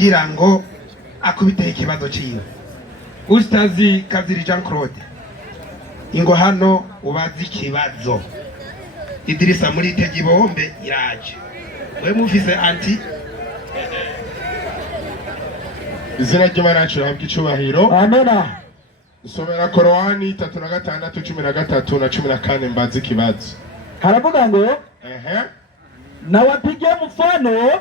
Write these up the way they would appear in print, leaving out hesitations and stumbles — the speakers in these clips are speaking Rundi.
kugira ngo akubite ikibazo ciwe. Ustazi Kaziri Jean Claude, ingo hano ubazi ikibazo. Idirisa muri Tegibombe iraje. We mufise anti izina ry'Imana yacu rihabwe icubahiro. Amena. Usomera Korowani 3:6-13-14 mbazi ikibazo. Haravuga ngo na wapigie mfano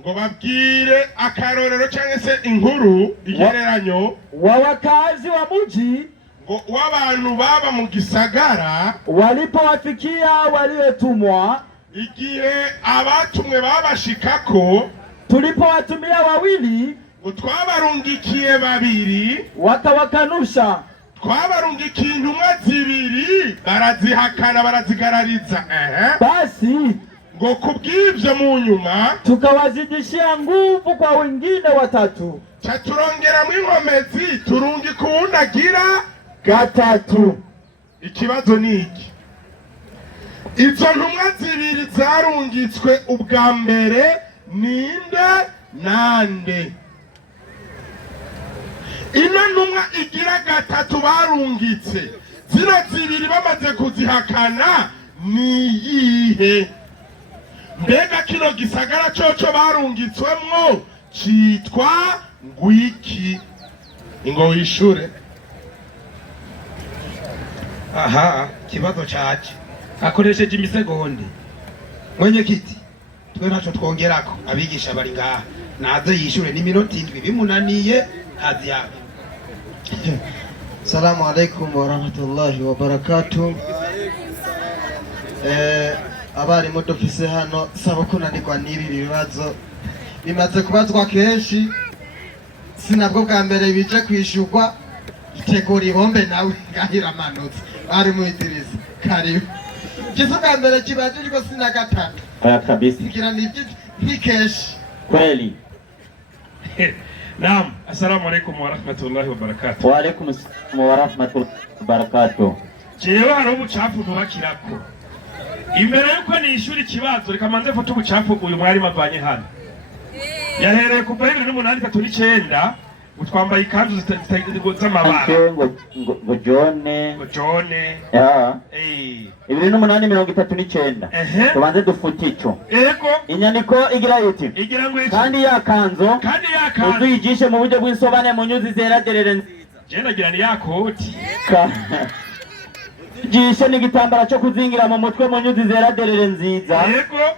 ngo babwire akarorero cyangwa se inkuru igereranyo wa wakazi wa mji ngo w'abantu baba mu gisagara walipowafikia waliotumwa, igihe abatumwe babashikako, tulipowatumia wawili ngo twabarungikiye babiri wakawakanusha, twabarungikiye intumwa zibiri barazihakana barazigarariza. basi ngo kubw'ibyo mu nyuma tukawazidishia nguvu kwa wengine watatu, cha turongeramo inkomezi turungika uwundi agira gatatu. Ikibazo ni iki: izo ntumwa zibiri zarungitswe ubwa mbere ninde nande? Ino ntumwa igira gatatu barungitse, zino zibiri bamaze kuzihakana ni iyihe? Mbega kino gisagara coco barungitswemwo citwa ngwiki? Ingo wishure. aha kibazo caje akoresheje imisegonde. Mwenye kiti twe ntaco twongerako, abigisha bari ngaha naze yishure n'iminota 7 bimunaniye hazi yake. Assalamu alaikum warahmatullahi wabarakatuh. Abari mudufise hano saba kunanirwa n'ibi bibazo bimaze kubazwa kenshi, sinabwo bwa mbere bije kwishurwa. Itegura ibombe nawe ngahira amanutse ari mu Idirisa karibu. Kizo bwa mbere kibajijwe sina gatatu Haya kabisa. Sigira ni keshi Kweli. Naam, assalamu alaikum wa rahmatullahi wa barakatuh. Wa alaikum assalam wa rahmatullahi wa barakatuh. Jewe hari ubucafu ntubakirako. Imbere yuko ni ishuri kibazo reka manze foto ubucafu uyu mwari mavanye hano. Yahereye kuva 2008-2009 utwambaye ikanzu z'amabara. Ngo Jone. Ya. 2008-39. Tubanze dufute ico. Ego. Inyandiko igira yuti. Igira ngo iki? Kandi yakanzo. Uziyigishe mu buryo bw'insobane mu nyuzi zera derere nziza. Je nagira ni yakoti. Jishe n'igitambara cyo kuzingira mu mutwe mu nyuzi zera derere nziza. Yego.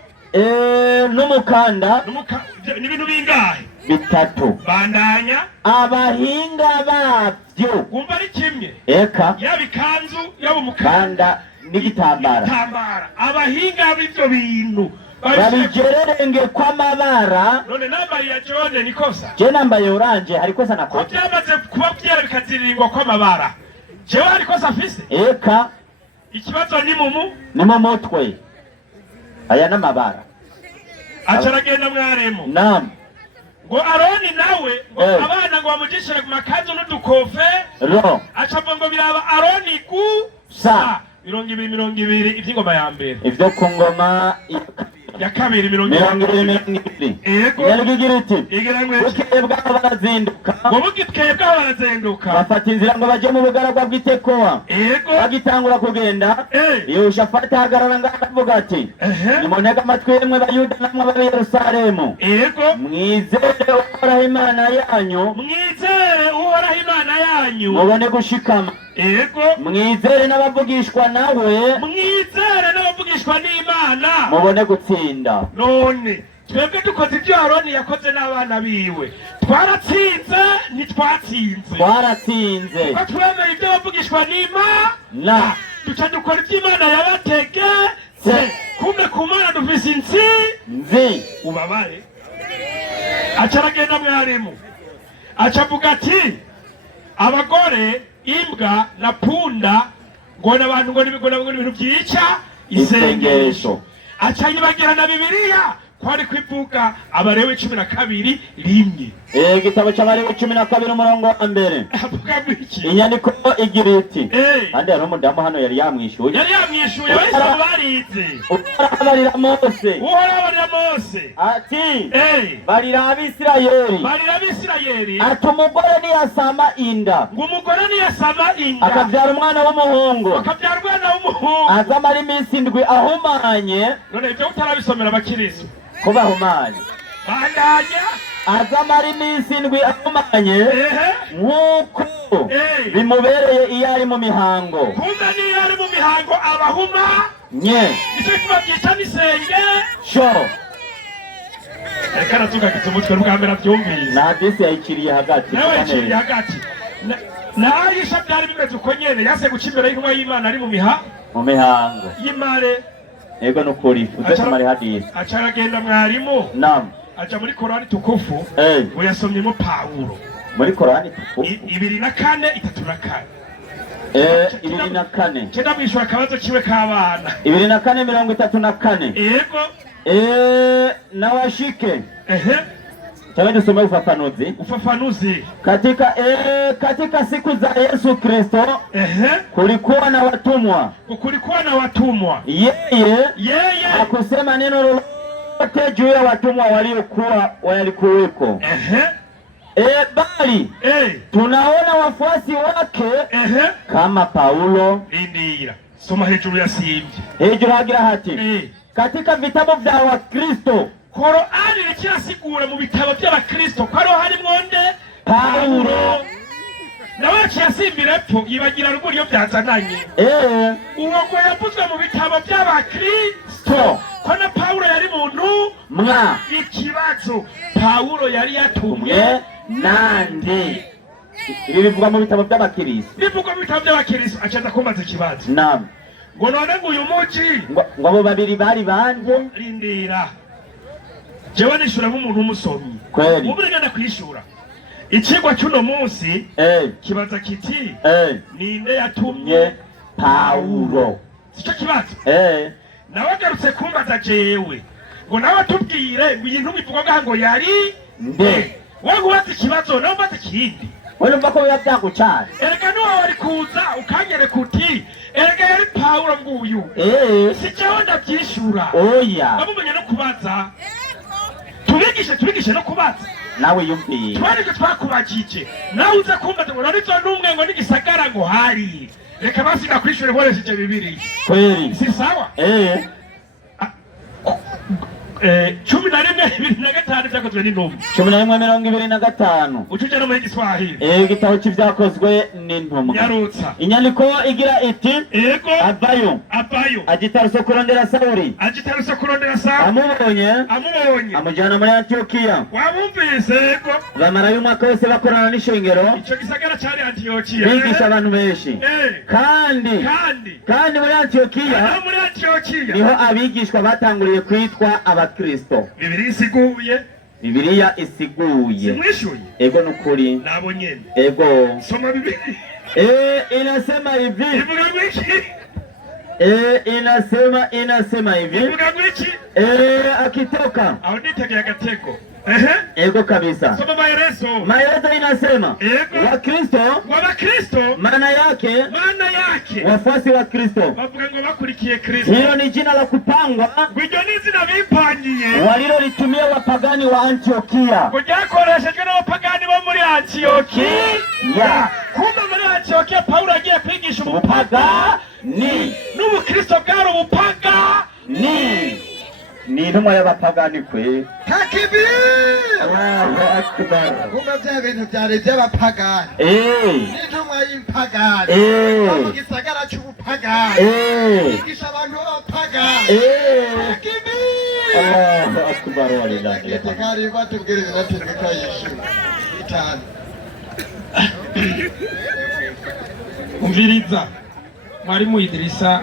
N'umukanda. Ni ibintu bingahe? Bitatu. Bandanya. Abahinga babyo. Kumva ari kimwe. Eka. Yabikanzu yabo umukanda n'igitambara. Abahinga b'ibyo bintu babigererenge kw'amabara. None nambaye ya Jone nikosa. Je nambaye orange hariko sana ko. Byamaze kuba byera bikaziringwa kw'amabara. Jewe hariko safise. Eka. Ikibazo ni mu mutwe. Aya n'amabara. Acaragenda mwaremo. Naam. Ngo Aroni nawe ngo abana ngo bamujishire ku makazu n'udukofe. Ro. Acavuga ngo biraba Aroni ku sa 220 ivy'ingoma ya mbere. Ivyo ku ngoma ya kabiri 220. Ego. Yaligira iti. Igerangwe. Bukeye bw'aho barazinduka. Ngo bukeye bw'aho barazinduka. Bafata inzira ngo baje mu bugaragwa bw'Itekowa. Ego. Bagitangura kugenda. Yehoshafati ahagarara ngaho aravuga ati. Nimunega amatwi yemwe Bayuda namwe b'I Yerusalemu. Ego. Mwizere Uhoraho Imana yanyu. Mwizere Uhoraho Imana yanyu. Mubone gushikama. Ego. Mwizere n'abavugishwa nawe. Mwizere n'abavugishwa n'Imana. Mubone gutsinda. None twebwe dukoze ibyo Aroni yakoze n'abana biwe. Twaratsinze ntitwatsinze. Twaratsinze. Ko twemeye ibyo bavugishwa n'Imana. Duca dukora ibyo Imana yabategetse. Kumbe ku Mana dufise nzi. Ubabare. Acaragenda mwarimu. Acavuga ati abagore imbwa na punda ngo n'abantu ngo n'ibintu byica isengesho. Acayibagira na Bibiliya kwari kwivuga Abalewi 12:1. igitabo cy'Abalewi 12 umurongo wa mbere. Avuga iki? Inyandiko igira iti kandi hari umudamu hano yari yamwishuye wese barize uhorabarira Mose ati barira Abisirayeli ati umugore niyasama inda akabyara umwana w'umuhungu azamara iminsi 7 ahumanye. none ibyo utarabisomera abakirisu ko bahumanye bandanya azamara iminsi 7 ahumanye nk'uko bimubereye iyo ari mu mihango. kumbe niyo ari mu mihango abahuma nye icyo kiba byica n'isenge sho reka natuga kitumutwe bwa mbere abyumvise na disi yayikiriye hagati nawe yayikiriye hagati na Aisha byari bimeze uko nyene yase guca imbere y'intumwa y'Imana ari mu mihango y'imare. Ego nukuri utasomari hadisi acaragenda mwarimu naam aja muri Korani tukufu ngo yasomyemo Pawulo muri Korani tukufu 2:4 3:4 2:4 kenda mwishura akabazo kiwe k'abana 2:4 yego nawashike Tawe tusome ufafanuzi. Katika siku za Yesu Kristo kulikuwa na watumwa. Yeye hakusema neno lolote juu ya watumwa walikuweko. Bali tunaona wafuasi wake kama Paulo. Indira. Soma hejuru ya sivyo. Hejuru hagira hati. Katika vitabu vya Wakristo Korani ikiyasigura mu bitabo by'Abakristo ko ari hari mwonde Paulo nawe cyasimbira epfo yibagira ruguru yo byazananye uwo ko yavuzwe mu bitabo by'Abakristo ko na Paulo yari muntu ikibazo Paulo yari yatumwe nande ibi bivuga mu bitabo by'Abakristo acaza kumbaza ikibazo naam ngo none ngo uyu muji ngo abo babiri bari banje rindira jewe nishura nk'umuntu umusomyi uburigana kwishura ikigwa cy'uno munsi kibaza kiti ninde yatumye Paulo sicyo kibazo nawe garutse kumbaza jewe ngo nawe tubwire ngo ibintu bivuga ngo yari nde wagubaza ikibazo nawe mbaza ikindi urumva ko yabyagucana erega niwe wari kuza ukangere kuti erega yari Paulo nguyu sicyo ndabyishura oya bamumenye no kubaza tubigishe no kubaza nawe yumviye twariko twakubakije nawe uze kumbaza ngo narizo numwe ngo nigisagara ngo hari reka basi nakwishura boresheje bibiri kweli si sawa 11:25 byakozwe n'intumwa 11:25 utujana mu Giswahili igitabo cy'ibyakozwe n'intumwa yarutsa inyandiko igira iti abayo agitaruso kurondera Sauli amubonye amujyana muri Antiokia wabumvise ko bamara y'umwaka wose bakorana n'ishengero icyo gisagara cyari Antiokia bigisha abantu benshi kandi muri Antiokia niho abigishwa batanguriye kwitwa Abakristo. Bibiliya isiguye. Simwishuye. Ego nukuri. Nabo nyene. Ego. Soma Bibiliya. Inasema hivi. Ivuga gwiki? Inasema hivi. Ivuga gwiki? Akitoka. Au nitegea gateko. Ego kabisa. Soma maelezo. Maelezo inasema Wakristo maana yake wafuasi wa Kristo. Bavuga ngo bakurikiye Kristo. Hilo ni jina la kupangwa. Gwijyo n'izina bipangiye. Walilolitumia wapagani wa Antiokia. Kujakoreshejwe n'abapagani bo muri Antiokia. Kumbe muri Antiokia Paulo agiye kwigisha ubupagani. N'ubukristo bwari ubupagani. Ni intumwa y'abapagani kwe. Takibir! Allahu akbar. Kumbe bya bintu byari by'abapagani. Ni intumwa y'impagani. Mu gisagara cy'ubupagani. Yigisha abantu b'abapagani. Takibir! Allahu akbar walillahi. Takari batubwira binategeka Yesu. Itani. Umviriza mwarimu Idrisa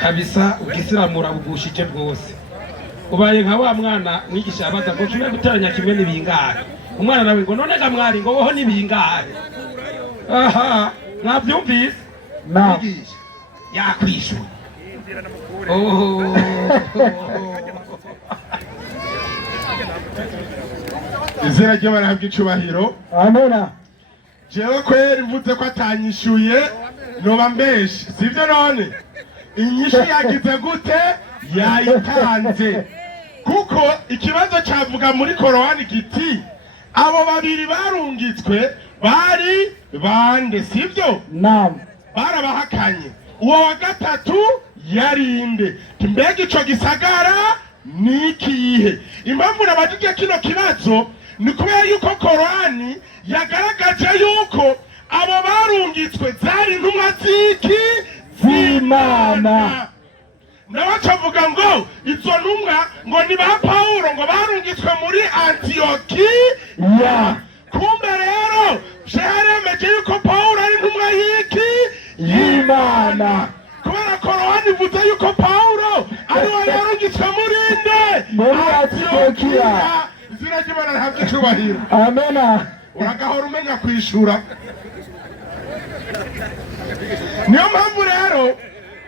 kabisa ubwisilamu urabugushije bwose ubaye nka wa mwana mwigisha abaza ngo kimwe guteranya kimwe n'ibingare umwana nawe ngo none ga mwari ngo woho n'ibingare aha nabyumvise mwigisha yakwishura izina ry'Imana rihabwe icubahiro. amena. Jewe kweri mvuze ko atanyishuye noba mbeshe, sivyo none? Inyishu yagize gute? Yayitanze. Kuko ikibazo cavuga muri Korowani giti abo babiri barungitswe bari bande, sivyo? Naam. Barabahakanye. Uwo wa gatatu yarinde. Mbega ico gisagara ni ikihe? Impamvu nabajije kino kibazo ni kubera yuko Korani yagaragaje yuko abo barungitswe zari intumwa z'iki z'Imana. Nawe acavuga ngo izo ntumwa ngo ni ba Pawulo ngo barungitswe muri Antiyokiya. Kumbe rero sheremeje yuko Pawulo ari intumwa y'iki y'Imana. Kubera Korani ivuze yuko Pawulo ari we yarungitswe muri nde? Muri Antiyokiya. Izina ry'Imana rihabwe icubahiro. Amena. Uragahora umenya kwishura. Niyo mpamvu rero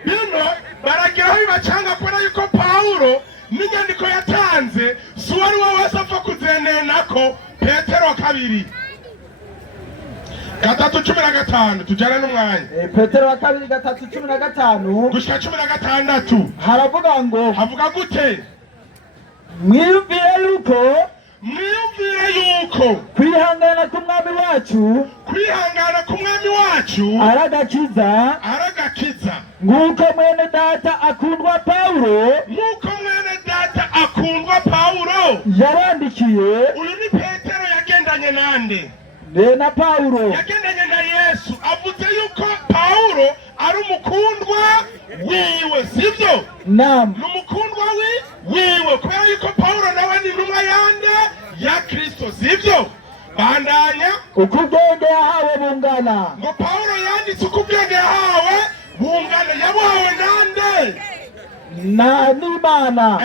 bino barageraho bibacanga kubera yuko Pawulo n'inyandiko yatanze si uwari we wese apfa kuzenenako. Petero kabiri 3:15 tujyane n'umwanya. Petero wa kabiri 3:15 gushika 16 haravuga ngo, havuga gute? mwiyumvire yuko kwihangana k'umwami wacu aragakiza nk'uko mwene data akundwa Pawulo yarandikiye. Uyu ni Petero yagendanye nande? Na Pawulo yagendanye na Yesu. Avuze yuko Pawulo ari umukundwa wiwe, sivyo? Naam. N'umukundwa wiwe kubera yuko Pawulo nawe ni intumwa yande ya Kristo, sivyo? Bandanya. Uko ubwenge yahawe bungana. Ngo Pawulo yanditse uko ubwenge yahawe bungana. Yabuhawe nande? N'Imana.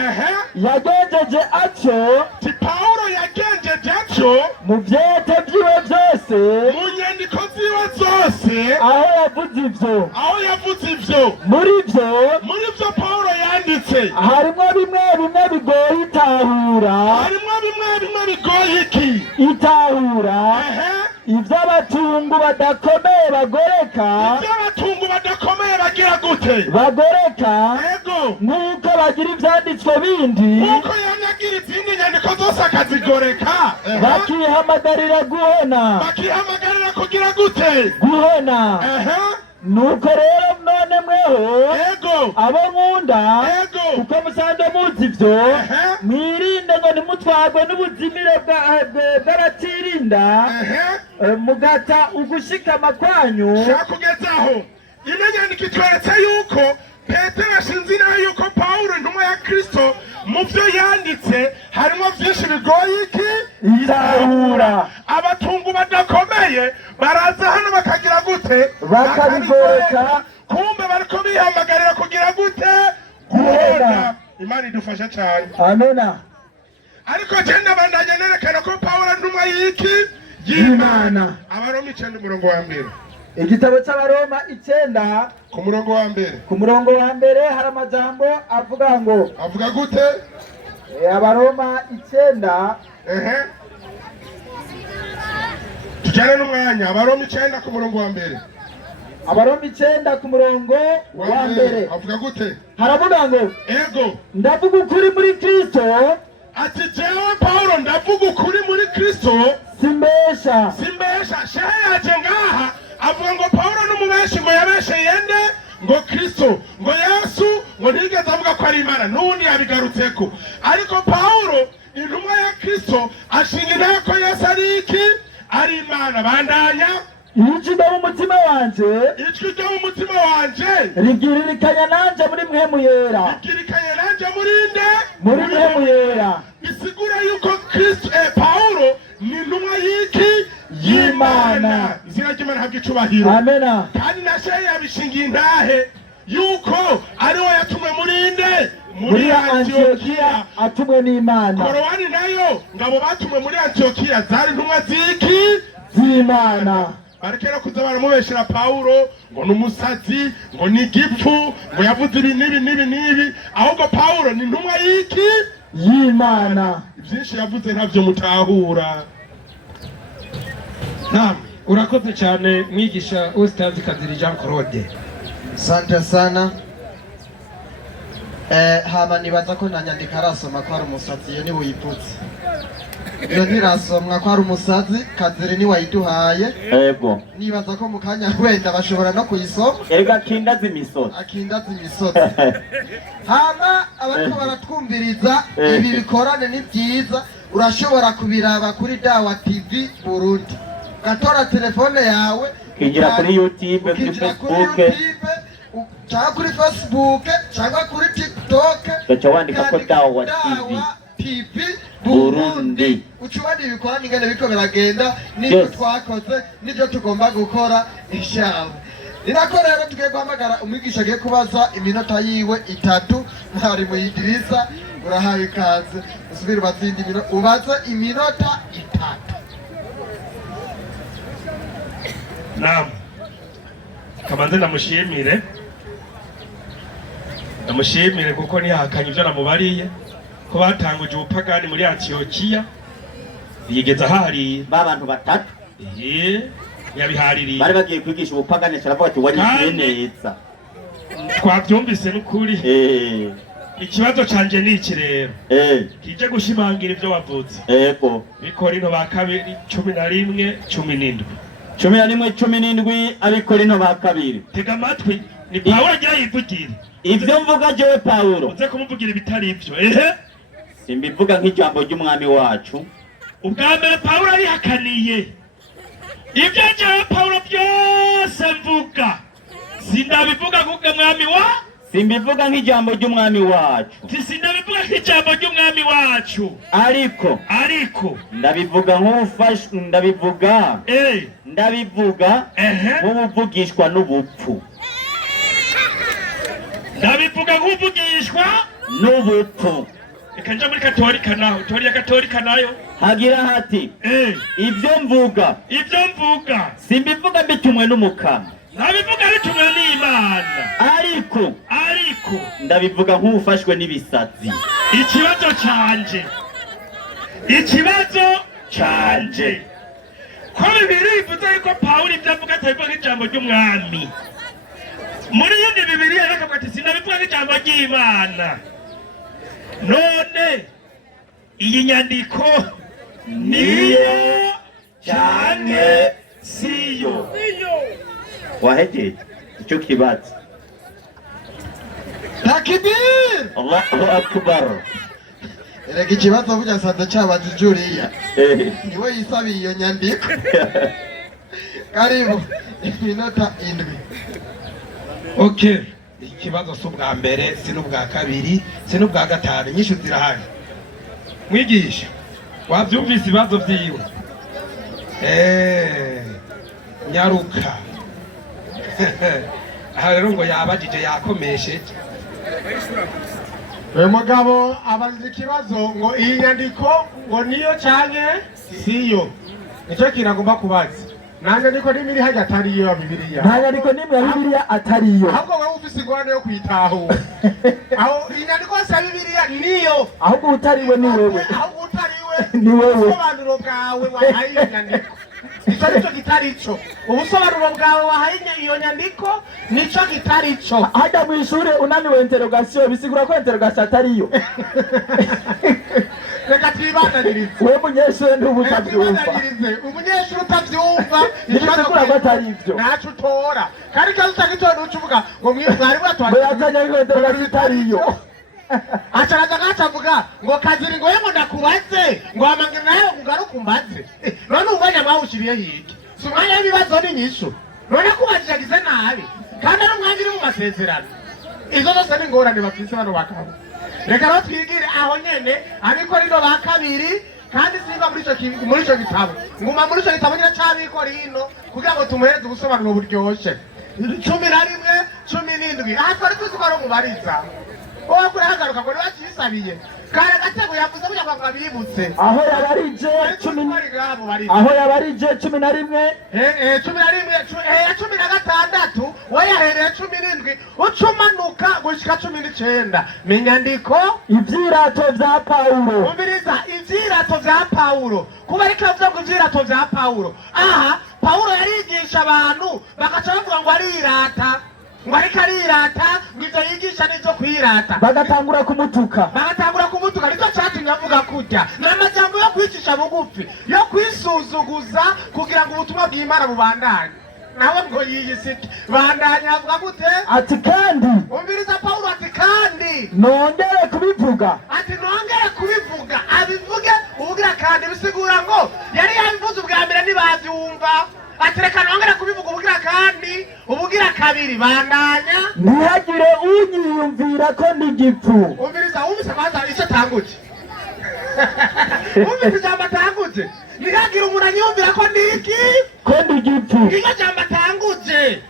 Yagenjeje atyo. Ti Pawulo yagenjeje atyo mu vyete vyiwe vyose, mu nyandiko ziwe zose, aho yavuze ivyo. Muri vyo Pawulo yanditse harimwo bimwe bigoye itahura. Itahura ivy'abatungu badakomeye bagoreka. bagira gute? Bagoreka nk'uko bagira ivyanditswe bindi, nk'uko yanyagira izindi nyandiko zose akazigoreka. bakihamagarira kugira gute? Guhona. Nuko rero none mweho abo nkunda, kuko musanzwe muzi ivyo, mwirinde ngo ntimutwarwe n'ubuzimire bw'abatirinda, mugata ugushikama kwanyu. Shakugezaho ino nyandiko itweretse yuko Petero ashinze nawe yuko Pawulo intumwa ya Kristo mu vyo yanditse harimo vyinshi bigoye iki itahura. Abatungu badakomeye baraza hano bakagira gute? Bakabigoreka. Kumbe bariko bihamagarira kugira gute? Guhona. Imana idufasha cyane. Amena. Ariko jenda bandanye nerekana ko Pawulo intumwa y'iki y'Imana. Abaroma 9:1. Igitabo cy'Abaroma 9 ku murongo wa mbere. Ku murongo wa mbere hari amajambo avuga ngo, avuga gute? Abaroma 9 tujyane n'umwanya. Abaroma 9 ku murongo wa mbere. Abaroma 9 ku murongo wa mbere avuga gute? haravuga ngo, ndavuga ukuri muri Kristo. Ati jewe Pawulo ndavuga ukuri muri Kristo, simbesha. Shehe yaje ngaha avuga ngo Pawulo n'umubeshi ngo yabeshe yende ngo Kristo ngo Yesu ngo ntigeze avuga ko ari Imana, n'ubundi yabigarutseko. Ariko Pawulo intumwa ya Kristo ashinga inteko ko Yesu ari iki? Ari Imana. Bandanya. Ijwi ryo mu mutima wanje rigiririkanya nanje muri mpwemu yera. Muri mpwemu yera. Bisigura yuko Kristo Pawulo ni intumwa y'iki? Y'Imana. Izina ry'Imana rihabwe icubahiro. Amena. Kandi na shehe yabishingiye intahe yuko ari we yatumwe muri nde? Muri Antiyokiya atumwe n'Imana. Korowani nayo ngabo batumwe muri Antiyokiya zari intumwa z'iki? Z'Imana. Barekera kuza baramubeshera Pawulo ngo n'umusazi ngo ni gipfu ngo yavuze ibi nibi. Ahubwo Pawulo ni intumwa y'iki? y'Imana. Byinshi yavuze ntabyo mutahura. Naam, urakoze cyane mwigisha Ustazi Kaziri Jean Claude. Asante sana. Hama nibaza ko nanyandika arasoma ko ari umusazi, iyo ni wuyiputse. Iyo ntirasomwa ko ari umusazi, Kaziri ni wayiduhaye. Yego. Nibaza ko mu kanya wenda bashobora no kuyisoma. Erega kindaza imisozi. Akindaza imisozi. Hama abariko baratwumviriza ibi bikorane ni byiza, urashobora kubiraba kuri Dawa TV Burundi. Gatora telefone yawe, Kinjira kuri YouTube, kuri Facebook, cyangwa kuri Facebook, cyangwa kuri TikTok. gaca wandika ko Dawa TV Burundi. Ucubandi ibikorane ingene biko biragenda, n'ibyo Yes. twakoze, n'ibyo tugomba gukora inshallah. Ninako rero tugiye guhamagara umwigisha agiye kubaza iminota yiwe 3, mwari mu Idirisa, urahawe ikaze. Usubire bazindi minota, ubaze iminota 3. Naam. Kamanze ndamushimire. Ndamushimire kuko ntiyahakanye ibyo namubariye. Ko batanguje ubupagani muri Antiokia. Yigeze ahari Babantu batatu yabihaririye. bari bagiye kwigisha ubupagani, cyaravuga ati wanyishyuye neza. Twabyumvise n'ukuri. Ikibazo canje ni iki rero. Kije gushimangira ibyo wavuze. Yego. Bikorino ba kabiri 11:17. 11:17 Abikorino ba kabiri. Tega amatwi, ni Pawulo agira yivugire. Ibyo mvuga jewe Pawulo, Uze kumuvugira ibitari ibyo. Ehe. simbivuga nk'ijambo ry'umwami wacu. Ubwa mbere Pawulo arihakaniye. Ibyo jewe Pawulo byose mvuga. Sindabivuga kuko mwami wa Simbivuga nk'ijambo ry'umwami wacu. Sindabivuga nk'ijambo ry'umwami wacu. Ariko ndabivuga nk'ufashwe, ndabivuga nk'ubuvugishwa n'ubupfu. Ndabivuga nk'uvugishwa n'ubupfu. Reka nje muri Katolika naho, tori ya Katolika nayo. Hagira hati, ibyo mvuga simbivuga bitumwe n'umukama. Nabivuga bitumwe n'Imana. Ariko ndabivuga nk'ufashwe n'ibisazi. Ikibazo canje. Ko Bibiliya ivuze yuko Pawulo ibyo avuga atabivuga nk'ijambo ry'umwami. Muri yindi Bibiliya bakavuga ati sinabivuga nk'ijambo ry'Imana. None iyi nyandiko niyo cyane siyo. Wahejeje icyo kibazo. Takbir! Allahu akbar. Erega ikibazo burya sanze cyabaza ijuriya. Niwe yisabiye iyo nyandiko. Karibu iminota 7. Okay. Ikibazo si ubwa mbere, si n'ubwa kabiri, si n'ubwa gatanu, nyinshi zirahari. Mwigisha, wabyumvise ibibazo byiwe? Nyaruka. Aha rero ngo yabajije yakomesheje. Uyu mugabo abaza ikibazo ngo iyi nyandiko ngo niyo cyane siyo. Nicyo kiragomba kubaza. Nanje niko nimiri hajya atariyo ya Bibiliya. Nta nyandiko n'imwe ya Bibiliya atariyo. Ahubwo wowe ufise ingorane yo kwitaho. Aho inyandiko ya Bibiliya niyo. Ahubwo utariwe ni wewe. Ahubwo utariwe ni wewe. Ubusobanuro bwawe wahaye iyo nyandiko. Icyo nicyo kitarico. Ubusobanuro bwawe wahaye iyo nyandiko nicyo kitarico. Hajya mu ishuri unaniwe interrogation bisigura ko interrogation atariyo. Reka twibandanirize. Wewe munyeshuri ntubutabyumva. Umunyeshuri utabyumva Ntibisigura ko atari ibyo. Nacu utora. Kandi kazi utagitora ucuvuga ngo mwari watwaye. Yazanye ko interrogation itariyo. Acharaza kachavuga ngo Kaziri ngo yemo ndakubaze ngo amangira nayo ugaruka umbaze. None umwanya mwawushiriye hiki. Si umwanya w'ibibazo n'inyishu. None kubajyagize nabi. Kandi ari umwanya uri mu masezerano. Izo zose ni ngorane bafise bano bakabo. Reka rero twigire aho nyene Abikorino ba kabiri kandi simba muri ico gitabo. Nguma muri ico gitabo nyine c'Abikorino kugira ngo tumuhereze ubusobanuro buryoshe. 11, 17. Aha twari tuzi ko ari umubariza. wowe kurahagaruka ngo nibakisabiye kare gatego yavuze kugira ngo abibutse aho yabarije cumi na rimwe 16 we yahereye 17 ucumanuka gushika 19 minyandiko ivyirato vya Paulo umviriza ivyirato vya Paulo kuba ariko avuga ngo ivyirato vya Paulo aha Paulo yarigisha abantu bagaca bavuga ngo arirata ngo ariko arirata ngo ivyo yigisha n'ivyo kwirata bagatangura kumutuka nicyo catumye avuga kurya ni amajambo yo kwicisha bugufi yo kwisuzuguza kugira ngo ubutumwa bw'Imana bubandanye nawe ngo yiyisike bandanye avuga gute ati kandi umviriza Paulo ati kandi nongere kubivuga abivuge ubugira kandi bisigura ngo yari yabivuze ubwa mbere ntibavyumva ati reka nongere kubivuga ubugira kandi ubugira kabiri bandanya ntihagire unyiyumvira ko ndi gipfu umviriza wumvise kwanza icyo atanguje wumvise ijambo atanguje ntihagire umuntu anyumvira ko ndi iki ko ndi gipfu iryo jambo atanguje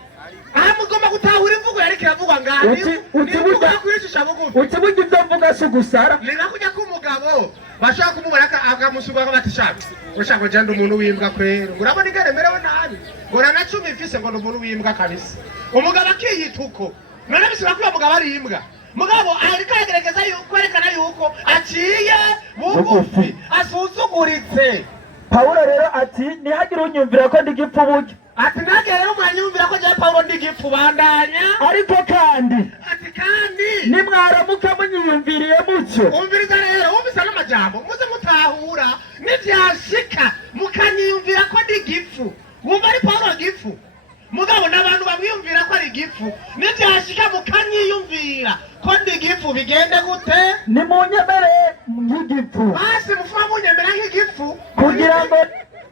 aha mugomba gutahura imvugo yariko iravugwa ngaha n'imvugo yo kwicisha bugufi uti burya ibyo mvuga si ugusara ni nka kujya k'umugabo bashaka kumubona akamusugwa bati shaka ushaka ngo jenda umuntu w'imbwa kwera ngo urabona ingene merewe nabi ngo na 10 ifise ngo umuntu w'imbwa kabisa umugabo akiyita uko none bisaba ko umugabo ari imbwa mugabo ariko agerageza kwerekana yuko aciye bugufi asuzuguritse Paulo rero ati ntihagire unyumvira ko ndi gipfu burya ati nagere rero mwanyumvira ko je Paulo ndi gipfu bandanya ariko kandi ati kandi nimwaramuka munyiyumviriye mutyo umviriza rero wumvise n'amajambo muze mutahura n'ivyashika mukanyiyumvira ko ndi gipfu wumva ari Paulo gipfu mugabo n'abantu bamwiyumvira ko ari gipfu n'ivyashika mukanyiyumvira ko ndi gipfu bigende gute nimunyemere nk'igipfu basi mufuma munyemera nk'igifu kugira ngo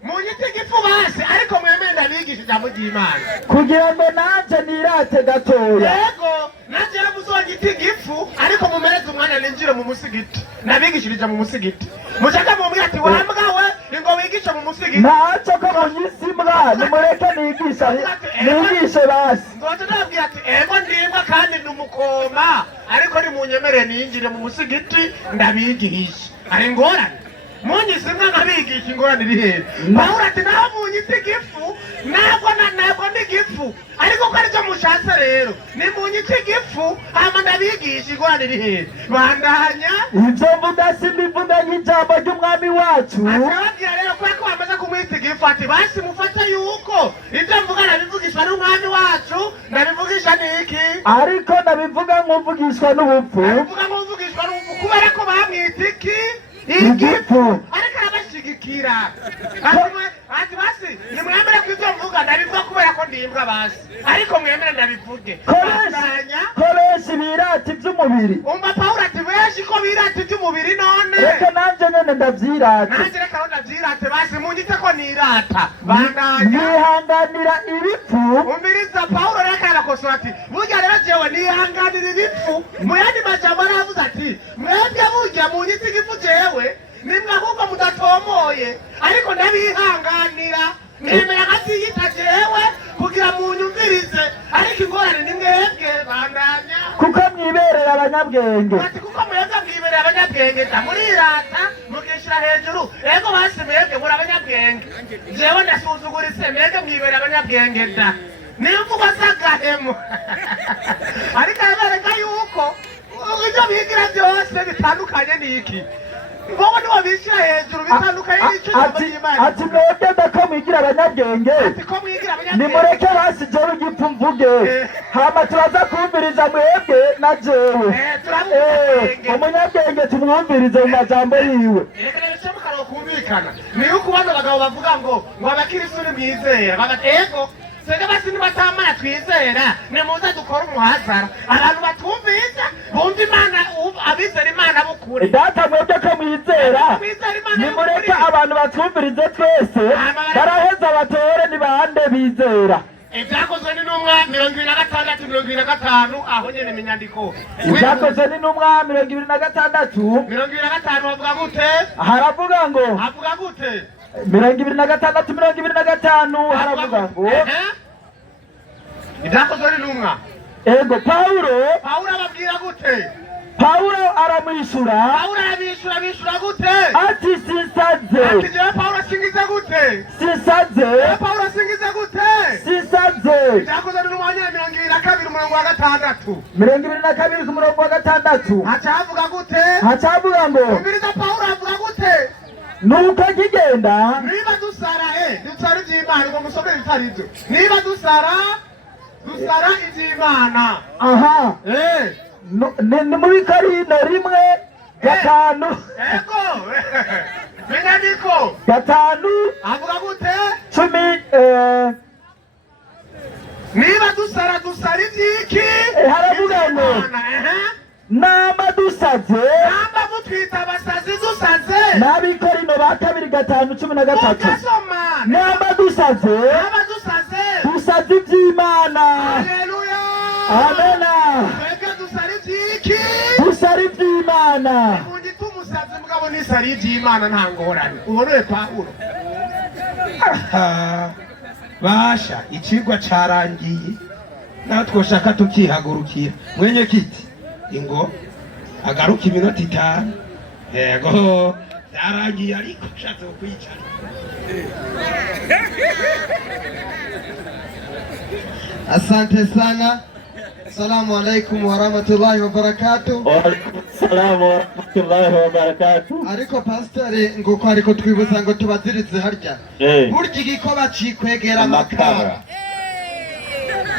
munyite igifu basi ariko mwemere ndabigisha ijambo ry'Imana kugira ngo nanje nirate gatoya yego nanje muzonyita igifu ariko mumereze umwanya ninjire mu musigiti nabigishirije mu musigiti mushaka mumbwira ati wambwa we ngo wigishe mu musigiti ntacyo ko munyisimbwa nimureke nigishe basi nzoje ndabwira ati ego ndimbwa kandi ndumukoma ariko nimunyemerere ninjire mu musigiti ndabigisha ari ngorane munyisimwa nkabigisha ingorane iri hehe Paulo ati naho munyita igifu ntabwo ndi gifu ariko ko aricyo mushatse rero nimunyita igifu hama ndabigisha ingorane iri hehe bandanya ibyo mvuga simbivuga nk'ijambo ry'umwami wacu akababwira rero kubera ko bamaze kumwita igifu ati basi mufate yuko ibyo mvuga nabivugishwa n'umwami wacu ndabivugisha n'iki ariko ndabivuga nk'uvugishwa n'ubupfu kubera ko bamwita iki igifu ariko arabashigikira ati basi nimwemere ko ibyo mvuga ndabivuga kubera ko ndimbwa basi ariko mwemere ndabivuge ko benshi birata iby'umubiri umva Paulo ati benshi ko birata iby'umubiri none reka nanjye nyene ndavyirate nanjye reka aho ndavyirate basi munyite ko nirata bandanya nihanganira ibipfu umviriza Paulo reka arabakosora ati burya rero jewe nihanganira ibipfu mu yandi majambo aravuze ati mwebwe burya munyite igifu jewe nimwe ahubwo mudatomoye ariko ndabihanganira nemera nkatiyita jewe kugira munyumvirize ariko ingorane ni mwebwe bandanya kuko mwibereye abanyabwenge ati kuko mwebwe mwibereye abanyabwenge murirata mukishira hejuru ego basi mwebwe muri abanyabwenge jewe ndasuzuguritse mwebwe mwibereye abanyabwenge da nimvugo z'agahemu ariko arabereka yuko ibyo bigira byose bitandukanye n'iki wowe niwo bishyira hejuru bitandukanye n'icyo ijambo ry'Imana ati mwebwe ndako mwigira abanyabwenge nimureke basi jewe igipfu mvuge hama turaza kumviriza mwebwe na jewe umunyabwenge tumwumvirize mu majambo yiwe reka bishoboka kumvikana niyo kubaza abagabo bavuga ngo abakirisitu nimwizera bagati ego sega basi nibatamana twizera nimuze dukora umuhazara abantu batumvise bumva Imana abizera Imana bukure data mwebwe ko mwizera nimureke abantu batumvirize twese baraheza batore ni bande bizera ibyakozwe n'intumwa 26-25 aho nyene inyandiko ibyakozwe n'intumwa 26 bavuga gute haravuga ngo 26-25 haravuga ngo ibyakozwe n'intumwa ego Paulo ababwira gute Pawulo aramwishura bishura gute ati sinsaze. ati jewe Pawulo asingize gute Sinsaze. Pawulo asingize gute Sinsaze. byakoze n'umwanya 22 umurongo wa 6 22 ku murongo wa 6 hacavuga gute hacavuga ngo umviriza Pawulo avuga gute nuko akigenda niba dusara dusara iby'Imana ngo musomere bitari ibyo niba dusara iby'Imana aha ni muri Karino 1:5 ego menya niko 5 avuga gute 10 niba dusara iby'iki haravuga ngo namba dusaze namba mutwita abasazi dusaze n'abikorino ba 2:5-13 ugasoma namba dusaze dusaze iby'Imana. haleluya amena twebwe dusara iby'iki dusara iby'Imana. ubundi tumusazi mugabo nisara iby'Imana nta ngorane uboneye Pawulo basha ikigwa carangiye natwe ushaka tukihagurukira mwenye kiti ingo agaruka iminota 5 yego yarangiye ariko ushatse kwicara Asante sana. Assalamu alaikum wa rahmatullahi wa barakatuh. Wa alaikum assalam wa rahmatullahi wa barakatuh. Ariko pasiteri ngo ko ariko twibuza ngo tubaziritse harya burya igikoba cikwegera amakara.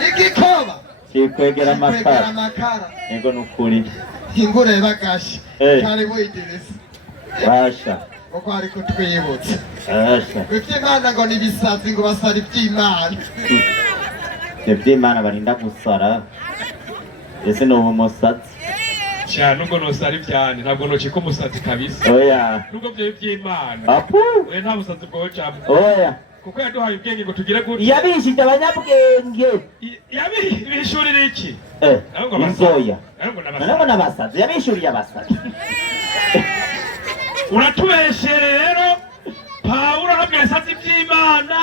Igikoba cikwegera amakara ego nukuri ingure bagasha kari boyidirese basha uko ariko twibutse basha iby'Imana ngo nibisazi ngo basara iby'Imana. iby'Imana barinda gusara ese no umusatsi cyane nubwo nosara ibyane ntabwo nocika umusatsi kabisa oya nubwo byo iby'Imana apu we nta musatsi bwo cyane oya kuko yaduhaye ubwenge ngo tugire gute yabishije abanyabwenge yabishurira iki inzoya nabo n'abasazi yabishuriye abasazi uratubeshe rero Pawulo ntabwo yasaze iby'Imana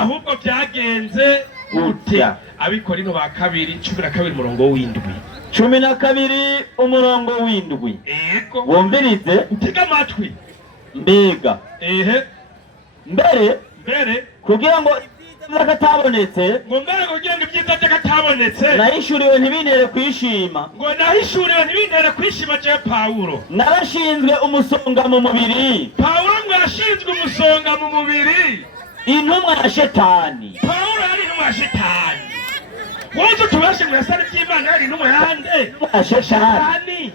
ahubwo byagenze gutya Abikorino ba 2:12 umurongo w'indwi 12 umurongo w'indwi ego wumvirize utega amatwi mbega mbere kugira ngo katabonetse ngo mbere kugira ngo ibyiza katabonetse nahishuriwe ntibintere kwishima ngo nahishuriwe ntibintere kwishima je Pawulo narashinzwe umusonga mu mubiri Pawulo ngo yashinzwe umusonga mu mubiri intumwa ya shetani Pawulo yari intumwa ya shetani wowe tubashe ngo yasare iby'Imana yari intumwa yande ya shetani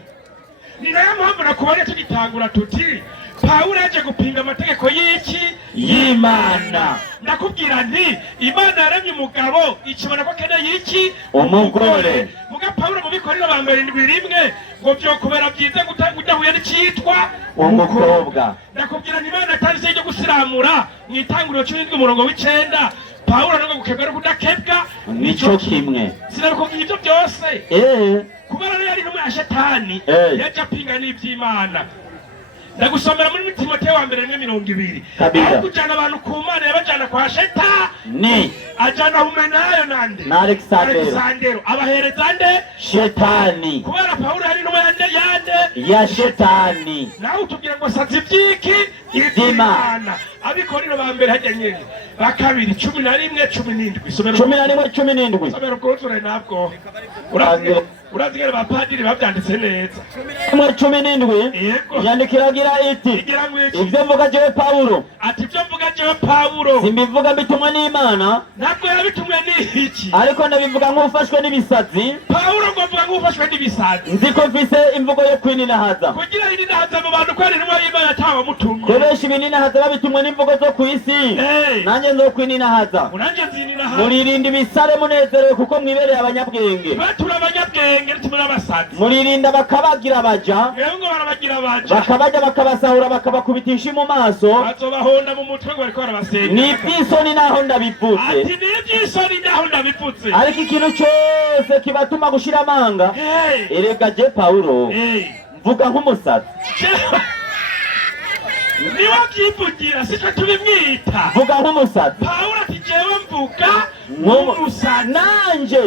ni nayo mpamvu nakubonye tugitangura tuti Pawulo yaje gupinga amategeko y'iki y'Imana ndakubwira nti Imana yaremye umugabo ikibona ko keneye iki umugore muga Pawulo mu Bikorino ba 7:1 ngo byo kubera byiza gudahuye n'icitwa umukobwa ndakubwira nti Imana atari cyo gusiramura mu itanguriro cy'indwi umurongo w'9 Pawulo no gukebwa no kudakebwa nico kimwe sinabikubwiye ibyo byose kubera yari intumwa ya shetani yaje apinga n'iby'Imana ndagusomera muri Timoteyo wa 1:20 aho kujana abantu ku Mana yabajana kwa shetani ajana Humenayo nande na Alexandero abahereza nde shetani kubera Pawulo yari intumwa yande ya shetani nawe utubwira ngo sazi ibyiki iby'Imana Abikorino ba 2 hajya nyene ba 2:11-17 somero 11:17 somero kuruture nabwo urazigera ba padiri babyanditse neza 17 yandikiragira iti ibyo mvuga jewe Pawulo ati ibyo mvuga jewe Pawulo simbivuga bitumwa n'Imana nabwo yabitumwe n'iki ariko ndabivuga nk'ufashwe n'ibisazi Pawulo ngo mvuga nk'ufashwe n'ibisazi nziko mfise imvugo yo kwininahaza kugira ininahaza mu bantu ko ari intumwa y'Imana atawa mutumye ko benshi bininahaza babitumwe n'imvugo zo ku isi nanjye nzo kwininahaza unanje nzininahaza muririnda ibisare munezerewe kuko mwibereye abanyabwenge batura abanyabwenge tumura abasazi muririnda bakabagira abaja ngo barabagira abaja bakabajya bakabasahura bakabakubitisha mu maso bazobahonda mu mutwe ngo bariko barabasenya ni iby'isoni naho ndabivuze ati ni iby'isoni naho ndabivuze ariko ikintu cyose kibatuma gushira amanga erega je Pawulo mvuga nk'umusazi niba byivugira sitwe tubimwita mvuga nk'umusazi Pawulo ati jewe mvuga nk'umusazi nanje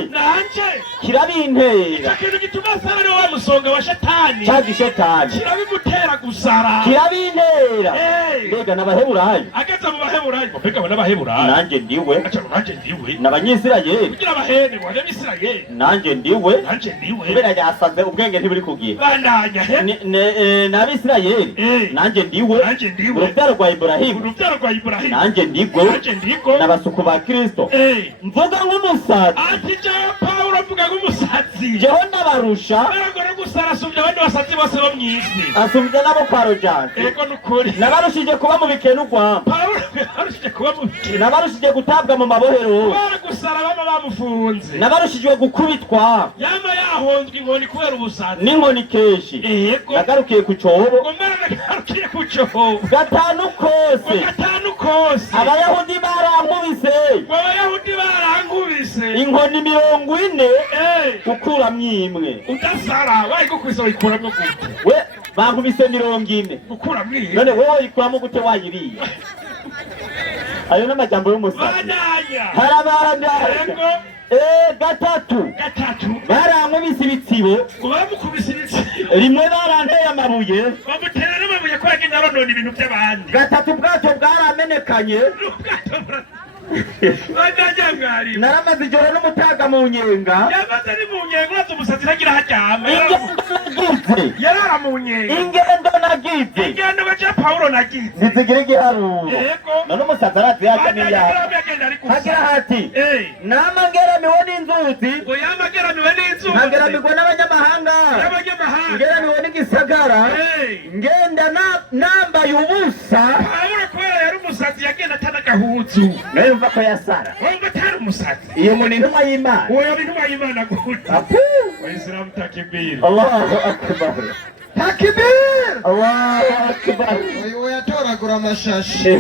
kirabintera icyo kintu gituma asara ariwe wa musonga wa shetani cya gishetani kirabimutera gusara kirabintera mbega n'abaheburayo ageze mu baheburayo mbega abo n'abaheburayo nanjye ndiwe nanjye ndiwe n'abanyisirayeli kugira abahene ngo barebe isirayeli nanjye ndiwe kubera yasaze ubwenge ntiburi kugira bandanya n'abisirayeli nanjye ndiwe urubyaro rwa iburahimu nanjye ndigo n'abasuku ba kristo mvuga nk'umusazi ati jewe pawulo mvuga nk'umusazi jeho ndabarusha baragora gusara asumbya abandi basazi bose bo mw'isi asumbya n'abo kwa rojante ego nukuri nabarushije kuba mu bikenu rwamba pawulo yarushije kuba mu bikenu nabarushije gutabwa mu mabohero baragusara baba bamufunze nabarushijwe gukubitwa yama yahonzwe inkoni kubera ubusazi n'inkoni kenshi ego nagarukiye ku cobo ngo mbara nagarukiye ku cobo gatanu kose abayahudi barankubise abayahudi barankubise inkoni 40 ukuramwo imwe udasara wari gukubise wayikuramwo gute we bankubise 40 ukuramwo imwe none wewe wayikuramo gute wayiriye ayo n'amajambo y'umusazi harabandanya gatatu barankubise ibitsibo bamukubise ibitsibo rimwe baranteye amabuye bamutera n'amabuye ko yagenda aronona ibintu by'abandi gatatu ubwato bwaramenekanye naramaze ijoro n'umutaga mu nyenga yamaze ari mu nyenga uraza umusazi ntagira haryama yarara mu nyenga ingendo nagize ingendo baca pawulo nagize ntizigira igiharuro none umusazi arazi yaja n'iyaba hagira hati nama ngeramiwe n'inzuzi nkageramirwa n'abanyamahanga ngeramiwe n'igisagara ngenda nambaye ubusa pawulo kubera yari umusazi yagenda atanagahuzu umva ko yasara wumva atari umusazi iyo muntu intumwa y'Imana uwo yari intumwa y'Imana gute Waislamu takbir Allahu akbar takbir Allahu akbar uyu yatoragura amashashi